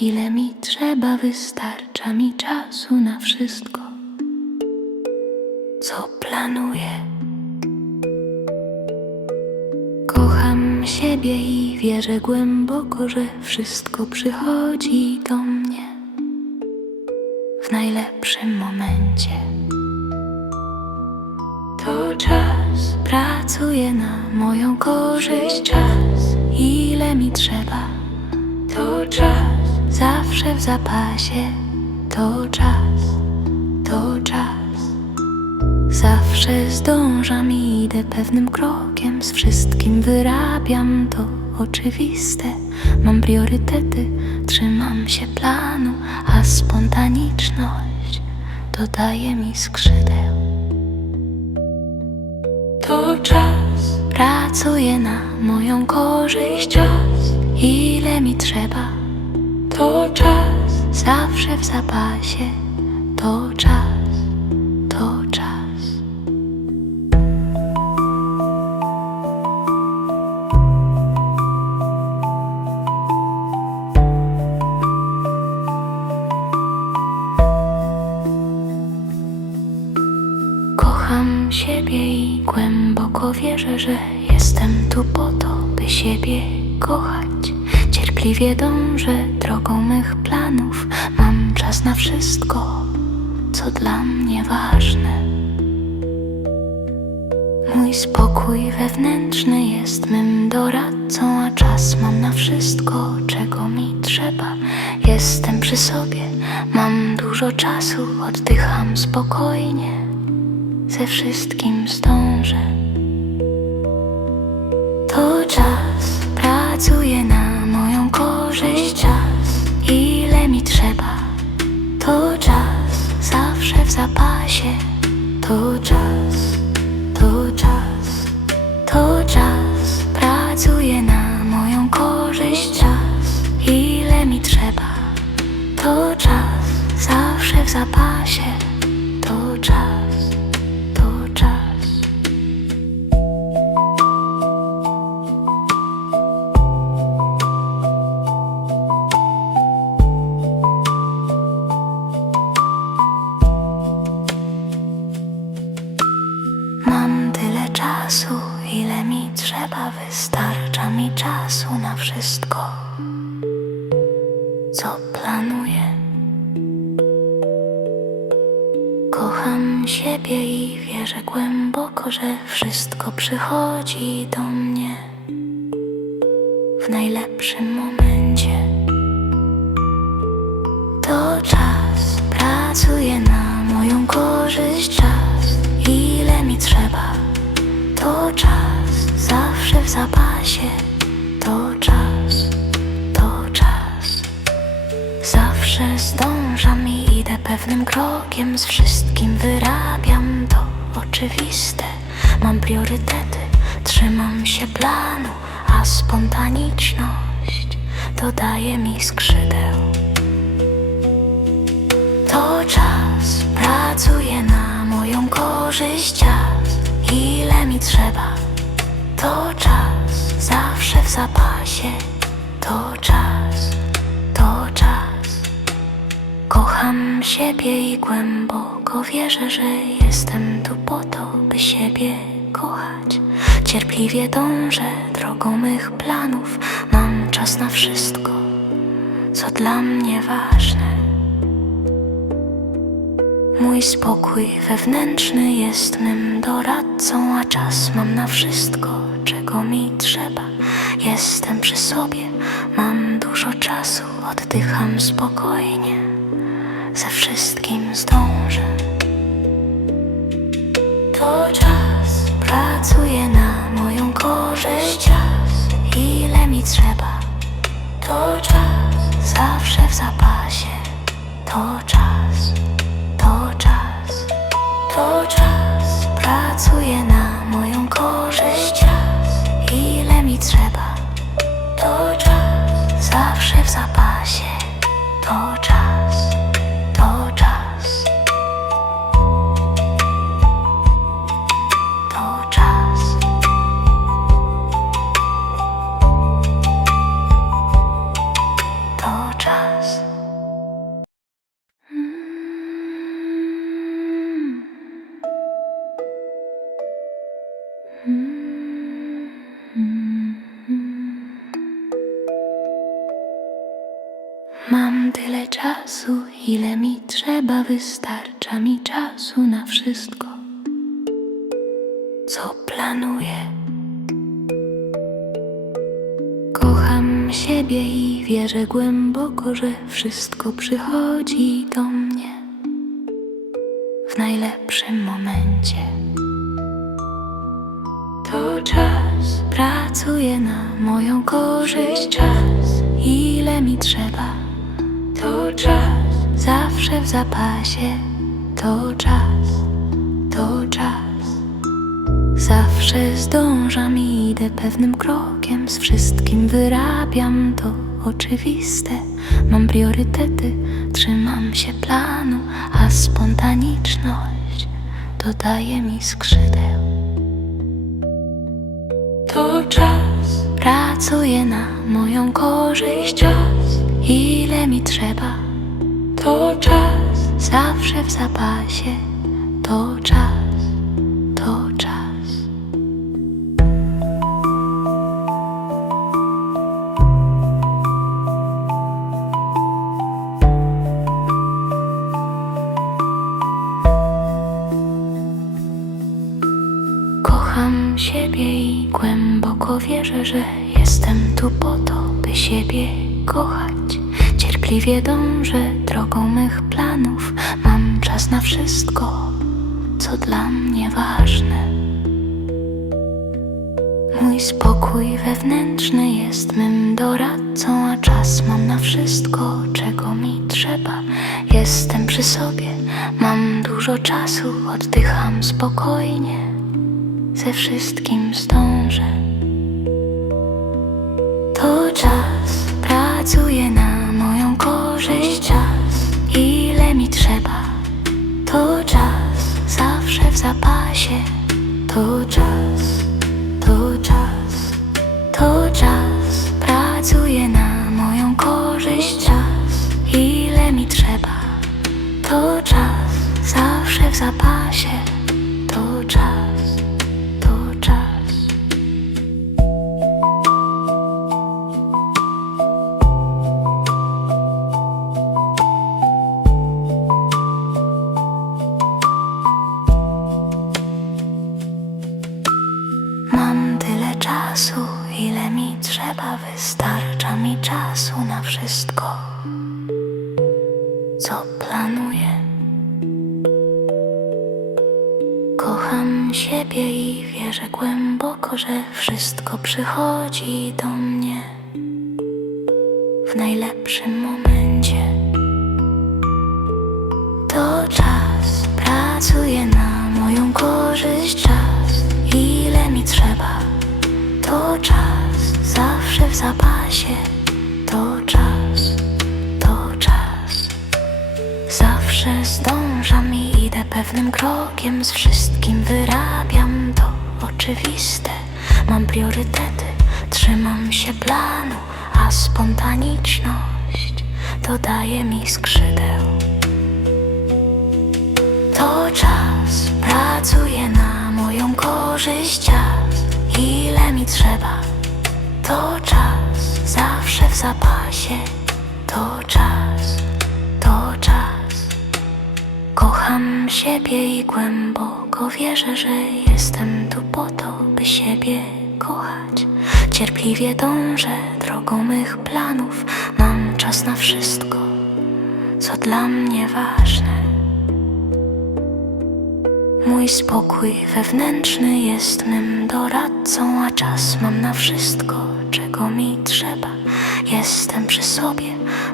ile mi trzeba, wystarcza mi czasu na wszystko, co planuję. Kocham siebie i wierzę głęboko, że wszystko przychodzi do mnie w najlepszym momencie. To czas pracuje na moją korzyść, czas ile mi trzeba. To czas zawsze w zapasie. To czas, to czas. Zawsze zdążam i idę pewnym krokiem. Z wszystkim wyrabiam to oczywiste. Mam priorytety, trzymam się planu, a spontaniczność dodaje mi skrzydeł. To czas pracuje na moją korzyść, czas ile mi trzeba. To czas zawsze w zapasie. To czas, to czas. Kocham siebie i głęboko wierzę, że jestem tu po to, by siebie kochać. Cierpliwie dążę drogą mych planów. Mam czas na wszystko, co dla mnie ważne. Mój spokój wewnętrzny jest mym doradcą, a czas mam na wszystko, czego mi trzeba. Jestem przy sobie, mam dużo czasu, oddycham spokojnie ze wszystkim zdążę. To czas pracuje na korzyść, czas ile mi trzeba. To czas zawsze w zapasie. To czas, co planuję. Kocham siebie i wierzę głęboko, że wszystko przychodzi do mnie w najlepszym momencie. To czas pracuje pewnym krokiem, z wszystkim wyrabiam to oczywiste. Mam priorytety, trzymam się planu, a spontaniczność dodaje mi skrzydeł. To czas pracuje na moją korzyść, czas ile mi trzeba. To czas zawsze w zapasie. To czas, siebie i głęboko wierzę, że jestem tu po to, by siebie kochać. Cierpliwie dążę drogą mych planów. Mam czas na wszystko, co dla mnie ważne. Mój spokój wewnętrzny jest mym doradcą, a czas mam na wszystko, czego mi trzeba. Jestem przy sobie, mam dużo czasu, oddycham spokojnie, ze wszystkim zdążę. To czas pracuje na moją korzyść, czas ile mi trzeba. To czas zawsze w zapasie. To czas, to czas, to czas pracuje na moją korzyść. Czas ile mi trzeba. To czas zawsze w zapasie. To czas, czasu, ile mi trzeba, wystarcza mi czasu na wszystko, co planuję. Kocham siebie i wierzę głęboko, że wszystko przychodzi do mnie w najlepszym momencie. To czas pracuje na moją korzyść, czas ile mi trzeba. Czas zawsze w zapasie. To czas, to czas. Zawsze zdążam i idę pewnym krokiem, z wszystkim wyrabiam to oczywiste. Mam priorytety, trzymam się planu, a spontaniczność dodaje mi skrzydeł. To czas pracuje na moją korzyść, czas ile mi trzeba. To czas zawsze w zapasie. To czas, to czas. Kocham siebie i głęboko wierzę, że jestem tu po to, by siebie kochać. Cierpliwie dążę drogą mych planów. Mam czas na wszystko, co dla mnie ważne. Mój spokój wewnętrzny jest mym doradcą, a czas mam na wszystko, czego mi trzeba. Jestem przy sobie, mam dużo czasu, oddycham spokojnie ze wszystkim zdążę. To czas pracuje na moją korzyść, czas ile mi trzeba. To czas zawsze w zapasie. To czas, to czas, to czas pracuje na moją korzyść, czas ile mi trzeba. To czas zawsze w zapasie. Kocham siebie i wierzę głęboko, że wszystko przychodzi do mnie w najlepszym momencie. To czas pracuje na moją korzyść, czas ile mi trzeba. To czas zawsze w zapasie. Pewnym krokiem, z wszystkim wyrabiam to oczywiste. Mam priorytety, trzymam się planu, a spontaniczność dodaje mi skrzydeł. To czas pracuje na moją korzyść, czas ile mi trzeba. To czas zawsze w zapasie. To czas, Siebie i głęboko wierzę, że jestem tu po to, by siebie kochać. Cierpliwie dążę drogą mych planów. Mam czas na wszystko, co dla mnie ważne. Mój spokój wewnętrzny jest mym doradcą, a czas mam na wszystko, czego mi trzeba. Jestem przy sobie,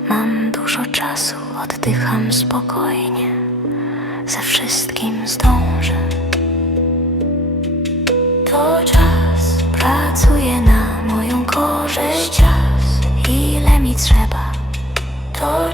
mam dużo czasu, oddycham spokojnie, ze wszystkim zdążę. To czas pracuje na moją korzyść, czas ile mi trzeba. To